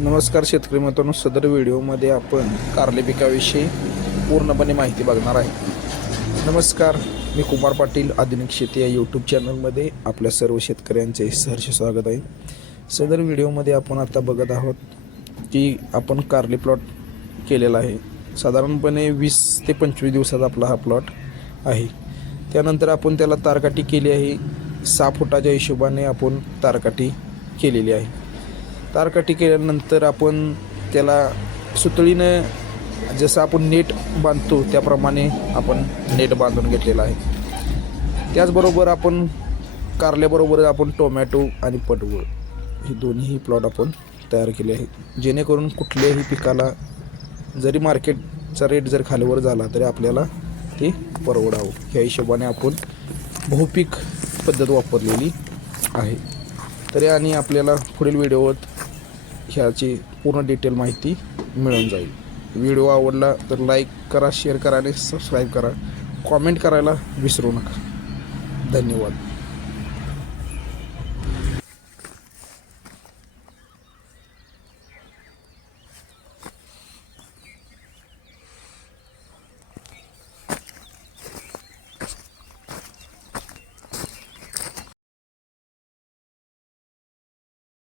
नमस्कार शेतकरी मित्रांनो, सदर व्हिडिओमध्ये आपण कारले पिकाविषयी पूर्णपणे माहिती बघणार आहे. नमस्कार, मी कुमार पाटील. आधुनिक शेती या यूट्यूब चॅनलमध्ये आपल्या सर्व शेतकऱ्यांचे सहर्ष स्वागत आहे. सदर व्हिडिओमध्ये आपण आता बघत आहोत की आपण कारले प्लॉट केलेला आहे. साधारणपणे 20 ते 25 दिवसाचा आपला हा प्लॉट आहे. त्यानंतर आपण त्याला तारकाठी केली आहे. 6 फुटाच्या हिशोबाने आपण तारकाठी केलेली आहे. तारकाठी केल्यानंतर आपण त्याला सुतळीनं जसं आपण नेट बांधतो त्याप्रमाणे आपण नेट बांधून घेतलेला आहे. त्याचबरोबर आपण कारल्याबरोबर आपण टोमॅटो आणि पडवळ हे दोन्ही प्लॉट आपण तयार केले आहे, जेणेकरून कुठल्याही पिकाला जरी मार्केटचा रेट जर खालीवर झाला तरी आपल्याला ते परवडावं ह्या हिशोबाने आपण बहुपीक पद्धत वापरलेली आहे. तरी आणि आपल्याला पुढील व्हिडिओत ह्याची पूर्ण डिटेल माहिती मिळून जाईल. व्हिडिओ आवडला तर लाईक करा, शेअर करा आणि सबस्क्राईब करा. कॉमेंट करायला विसरू नका. धन्यवाद.